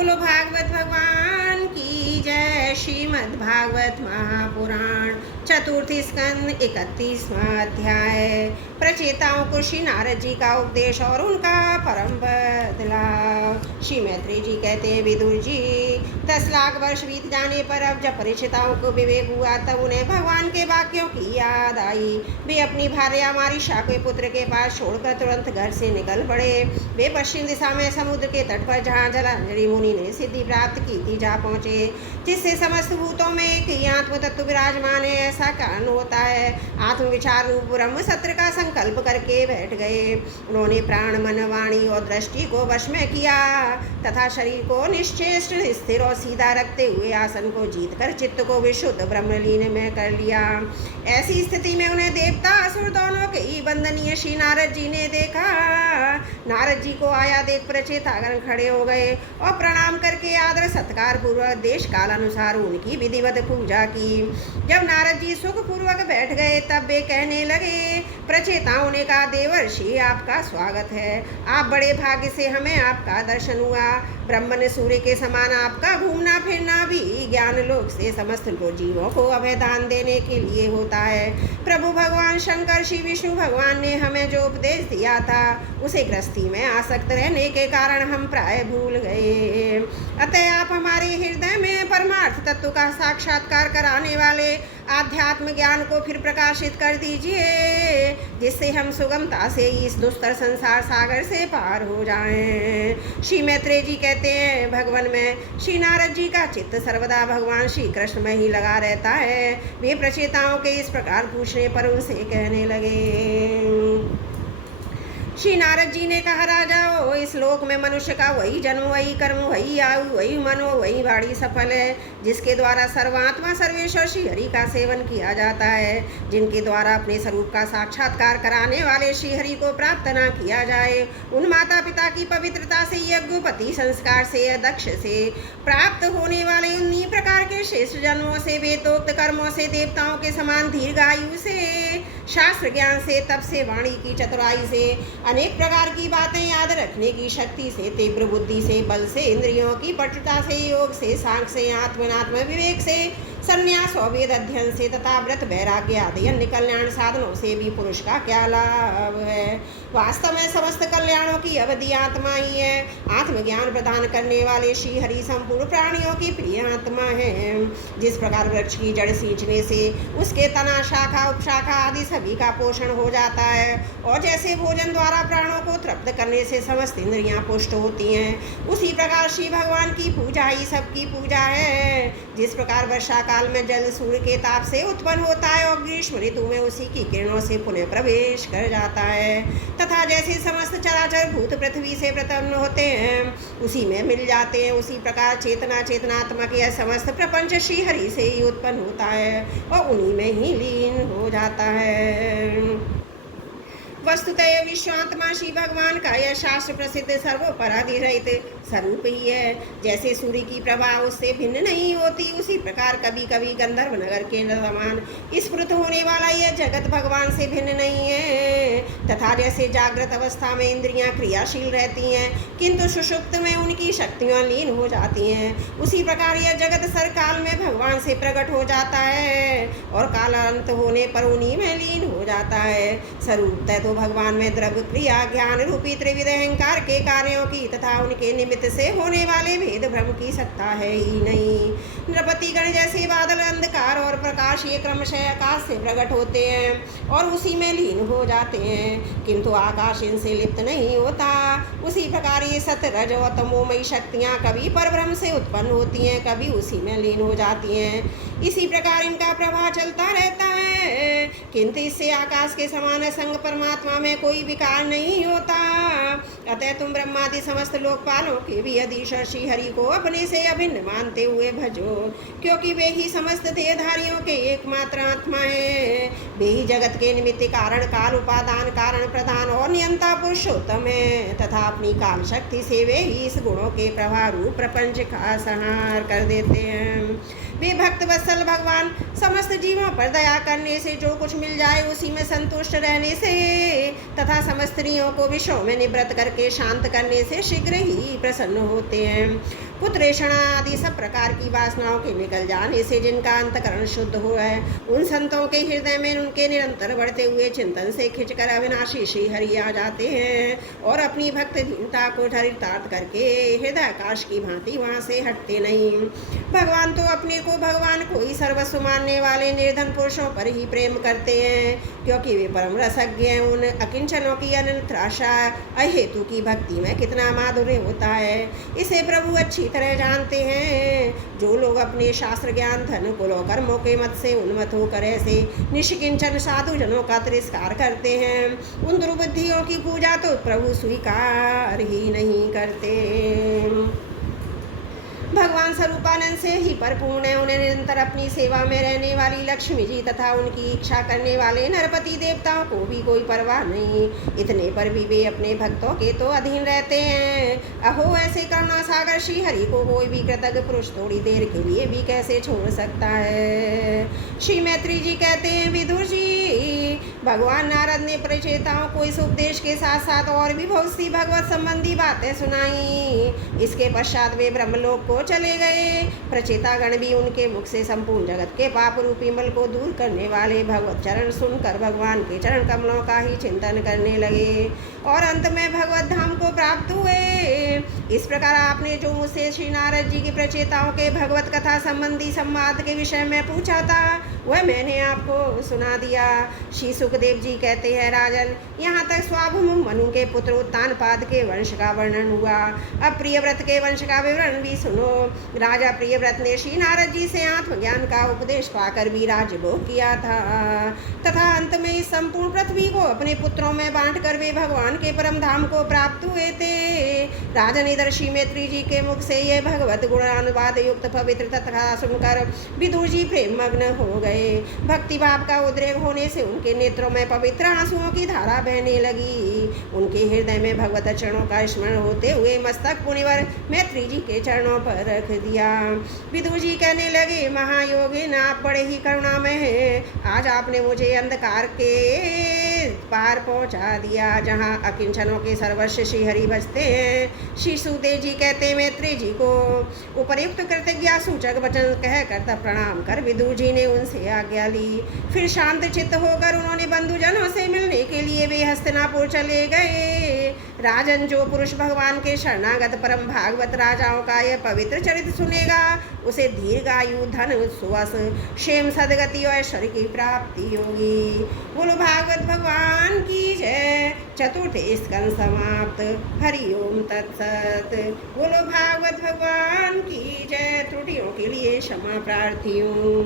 बोलो भागवत भगवान की जय। श्रीमद् भागवत महापुराण चतुर्थी स्कंद 31वां अध्याय। प्रचेताओं को श्री नारद जी का उपदेश और उनका परम बदलाव। श्री मैत्री जी कहते हैं, विदुर जी 10 लाख वर्ष बीत जाने पर अब जब प्रचेताओं को विवेक हुआ तब उन्हें भगवान के वाक्यों की याद आई। वे अपनी भार्या मारीशा के पुत्र के पास छोड़कर तुरंत घर से निकल पड़े। वे पश्चिम दिशा में समुद्र के तट पर जहाँ जलांजलि मुनि ने सिद्धि प्राप्त की थी जा पहुँचे, जिससे समस्त भूतों में एक ही आत्म तत्व विराजमान है ऐसा कारण होता है। आत्मविचार रूप ब्रह्म सत्र का संकल्प करके बैठ गए। उन्होंने प्राण मन वाणी और दृष्टि को वश में किया तथा शरीर को निश्चेष्ट स्थिर और सीधा रखते हुए आसन को जीतकर चित्त को विशुद्ध ब्रह्मलीन में कर लिया। ऐसी स्थिति में उन्हें देवता असुर दोनों के ही वंदनीय श्री नारद जी ने देखा। नारद जी को आया देख प्रचेतागण खड़े हो गए और प्रणाम करके आदर सत्कार पूर्वक देश काल अनुसार उनकी विधिवत पूजा की। जब नारद जी सुख पूर्वक बैठ गए तब वे कहने लगे, प्रचेताओं ने कहा, देवर्षि आपका स्वागत है। आप बड़े भाग्य से हमें आपका दर्शन हुआ। ब्रह्म ने सूर्य के समान आपका घूमना फिरना भी ज्ञान लोक से समस्त जीवों को अभय दान देने के लिए होता है। प्रभु भगवान शंकर श्री विष्णु भगवान ने हमें जो उपदेश दिया था उसे गृहस्थी में आसक्त रहने के कारण हम प्राय भूल गए। अतः आप हमारे हृदय में परमार्थ तत्व का साक्षात्कार कराने वाले आध्यात्म ज्ञान को फिर प्रकाशित कर दीजिए, जिससे हम सुगमता से इस दुस्तर संसार सागर से पार हो जाएं। श्री मैत्रेय जी कहते हैं, भगवान में श्री नारद जी का चित्त सर्वदा भगवान श्री कृष्ण में ही लगा रहता है। वे प्रचेताओं के इस प्रकार पूछने पर उनसे कहने लगे। श्री नारद जी ने कहा, राजाओ, इस लोक में मनुष्य का वही जन्म, वही कर्म, वही आयु, वही मनो, वही वाणी सफल है जिसके द्वारा सर्वात्मा सर्वेश्वर श्री हरि का सेवन किया जाता है। जिनके द्वारा अपने स्वरूप का साक्षात्कार कराने वाले श्री हरि को प्राप्त न किया जाए, उन माता पिता की पवित्रता से, यज्ञोपति संस्कार से, दक्ष से प्राप्त होने वाले उन्हीं प्रकार के श्रेष्ठ जन्मों से, वेदोक्त कर्मों से, देवताओं के समान दीर्घायु से, शास्त्र ज्ञान से, तप से, वाणी की चतुराई से, अनेक प्रकार की बातें याद रखने की शक्ति से, तीव्र बुद्धि से, बल से, इंद्रियों की पटुता से, योग से, सांख्य से, आत्मनात्म विवेक से, संन्यास और वेद अध्ययन से तथा व्रत वैराग्य आदि अन्य कल्याण साधनों से भी पुरुष का क्या लाभ है। वास्तव में समस्त कल्याणों की अवधि आत्मा ही है। आत्मज्ञान प्रदान करने वाले श्री हरि संपूर्ण प्राणियों की प्रिय आत्मा है। जिस प्रकार वृक्ष की जड़ सींचने से उसके तना, शाखा, उपशाखा आदि सभी का पोषण हो जाता है, और जैसे भोजन द्वारा प्राणों को तृप्त करने से समस्त इंद्रियां पुष्ट होती हैं, उसी प्रकार श्री भगवान की पूजा ही सबकी पूजा है। जिस प्रकार वर्षा काल में जल सूर्य के ताप से उत्पन्न होता है और ग्रीष्म ऋतु में उसी की किरणों से पुनः प्रवेश कर जाता है, तथा जैसे समस्त चराचर भूत पृथ्वी से प्रपन्न होते हैं उसी में मिल जाते हैं, उसी प्रकार चेतना, चेतनात्मक यह समस्त प्रपंच श्री हरि से ही उत्पन्न होता है और उन्हीं में ही लीन हो जाता है। वस्तुतः विश्वात्मा श्री भगवान का यह शास्त्र प्रसिद्ध सर्वोपराधिरहित स्वरूप ही है। जैसे सूर्य की प्रभा उससे भिन्न नहीं होती, उसी प्रकार कभी कभी गंधर्व नगर के समान स्फुरित होने वाला यह जगत भगवान से भिन्न नहीं है। तथा जैसे जागृत अवस्था में इंद्रियां क्रियाशील रहती हैं किंतु सुषुप्त में उनकी शक्तियां लीन हो जाती हैं, उसी प्रकार यह जगत सरकाल में भगवान से प्रकट हो जाता है और कालांत होने पर उन्हीं में लीन हो जाता है। स्वरूपतः तो भगवान में द्रव्य, क्रिया, ज्ञान रूपी त्रिविध अहंकार के कार्यों की तथा उनके निमित्त से होने वाले भेद भ्रम की सत्ता है ही नहीं। नृपतिगण जैसे बादल अंधकार और प्रकाश ये क्रमशः आकाश से प्रकट होते हैं और उसी में लीन हो जाते हैं, किंतु आकाश इनसे लिप्त नहीं होता, उसी प्रकार ये सत, रज और तमोमयी शक्तियाँ कभी परब्रह्म से उत्पन्न होती हैं, कभी उसी में लीन हो जाती हैं। इसी प्रकार इनका प्रवाह चलता रहता है, किंतु इससे आकाश के समान संग परमात्मा में कोई विकार नहीं होता। अतः तुम ब्रह्मादि समस्त लोकपालों के भी अधीश्वर श्री हरि को अपने से अभिन्न मानते हुए भजो, क्योंकि वे ही समस्त देहधारियों के एकमात्र आत्मा है। वे ही जगत के निमित्त कारण, काल, उपादान, कारण, प्रधान और नियंता पुरुषोत्तम है, तथा अपनी काल शक्ति से वे ही इस गुणों के प्रवाह रूप प्रपंच का संहार कर देते हैं। वे भक्त वत्सल भगवान समस्त जीवों पर दया करने से, जो कुछ मिल जाए उसी में संतुष्ट रहने से तथा समस्त स्त्रियों को विषयों में निवृत्त करके शांत करने से शीघ्र ही प्रसन्न होते हैं। पुत्रेषणा आदि सब प्रकार की वासनाओं के निकल जाने से जिनका अंतकरण शुद्ध हो है, उन संतों के हृदय में उनके निरंतर बढ़ते हुए चिंतन से खिंचकर अविनाशी श्री हरि आ जाते हैं और अपनी भक्त दीनता को चरितार्थ करके हृदय आकाश की भांति वहाँ से हटते नहीं। भगवान तो अपने को भगवान को ही सर्वस्व मानने वाले निर्धन पुरुषों पर ही प्रेम करते हैं, क्योंकि वे परम रसज्ञ हैं। उन अकिंचनों की अनंत आशा अहेतु की भक्ति में कितना माधुर्य होता है, इसे प्रभु अच्छी तरह जानते हैं। जो लोग अपने शास्त्र ज्ञान धन कुल और कर्मों के मत से उन्मत्त होकर ऐसे निष्किंचन साधु जनों का तिरस्कार करते हैं, उन दुर्बुद्धियों की पूजा तो प्रभु स्वीकार ही नहीं करते। भगवान स्वरूपानंद से ही परिपूर्ण है। उन्हें निरंतर अपनी सेवा में रहने वाली लक्ष्मी जी तथा उनकी इच्छा करने वाले नरपति देवताओं को भी कोई परवाह नहीं। इतने पर भी वे अपने भक्तों के तो अधीन रहते हैं। अहो, ऐसे करुणा सागर श्री हरि को कोई भी कृतज्ञ पुरुष थोड़ी देर के लिए भी कैसे छोड़ सकता है। श्री मैत्री जी कहते हैं, विदुर जी, भगवान नारद ने प्रचेताओं को इस उपदेश के साथ साथ और भी बहुत सी भगवत संबंधी बातें सुनाई। इसके पश्चात वे ब्रह्मलोक को चले गए। प्रचेतागण भी उनके मुख से संपूर्ण जगत के पाप रूपी मल को दूर करने वाले भगवत चरण सुनकर भगवान के चरण कमलों का ही चिंतन करने लगे और अंत में भगवत धाम को प्राप्त हुए। इस प्रकार आपने जो मुझसे श्री नारद जी की प्रचेताओं के भगवत कथा संबंधी संवाद के विषय में पूछा था, वह मैंने आपको सुना दिया। श्री सुखदेव जी कहते हैं, राजन, यहाँ तक स्वाभुम मनु के पुत्र उत्तानपाद के वंश का वर्णन हुआ। अब प्रियव्रत के वंश का विवरण भी सुनो। राजा प्रियव्रत ने श्री नारद जी से आत्मज्ञान का उपदेश पाकर भी राज्यभोग किया था तथा अंत में इस संपूर्ण पृथ्वी को अपने पुत्रों में बांटकर वे भगवान के परम धाम को प्राप्त हुए थे। राजन, इधर श्री मैत्री जी के मुख से ये भगवत गुणानुवाद युक्त पवित्र तथा सुनकर विदुर जी प्रेम मग्न हो गए। भक्ति भाव का उद्रेक होने से उनके नेत्रों में पवित्र आंसुओं की धारा बहने लगी। उनके हृदय में भगवत चरणों का स्मरण होते हुए मस्तक मुनिवर मैत्री जी के चरणों पर रख दिया। विदुर जी कहने लगे, महायोगिन, आप बड़े ही करुणामय हैं। आज आपने मुझे अंधकार के पार पहुंचा दिया, जहां अकिंचनों के सर्वस्व श्री हरि बसते हैं। श्री सुखदेव जी कहते मैत्री जी को उपयुक्त कृतज्ञता सूचक वचन कहकर तब प्रणाम कर विदुर जी ने उनसे आज्ञा ली। फिर शांत चित्त होकर उन्होंने बंधुजनों से मिलने के लिए वे हस्तिनापुर चले गए। राजन, जो पुरुष भगवान के शरणागत परम भागवत राजाओं का यह पवित्र चरित्र सुनेगा, उसे दीर्घायु, धन, सुवस, क्षेम, सदगति और ऐश्वर्य की प्राप्ति होगी। बोलो भागवत भगवान की जय। चतुर्थ स्कंद समाप्त। हरि ओम तत्सत। बोलो भागवत भगवान की जय। त्रुटियों के लिए क्षमा प्रार्थी हूँ।